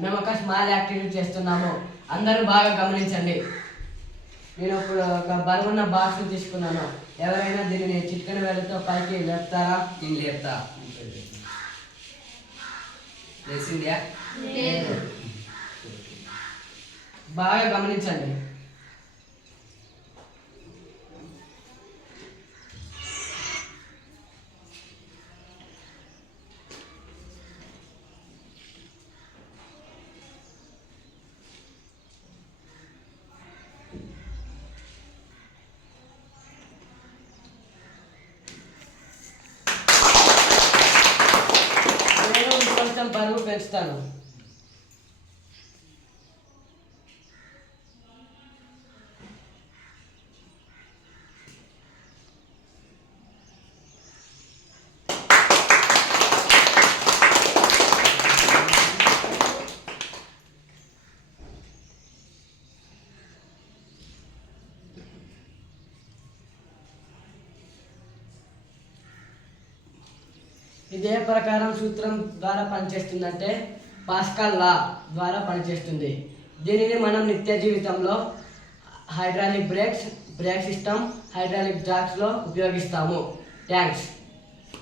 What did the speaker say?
మేము ఒక small activity చేస్తున్నాము. అందరూ బాగా గమనించండి. నేను ఇప్పుడు ఒక బరువున్న బాక్స్ తీసుకున్నాను. ఎవరైనా దీనిని చిట్కన వేలతో పైకి లేపుతారా? నేను లేపుతా. లేచిందా? బాగా గమనించండి. నేను కొంచెం బరువు పెంచుతాను. ఇదే ప్రకారం సూత్రం ద్వారా పనిచేస్తుందంటే పాస్కల్ లా ద్వారా పనిచేస్తుంది. దీనిని మనం నిత్య జీవితంలో హైడ్రాలిక్ బ్రేక్ సిస్టమ్, హైడ్రాలిక్ జాక్స్లో ఉపయోగిస్తాము. థ్యాంక్స్.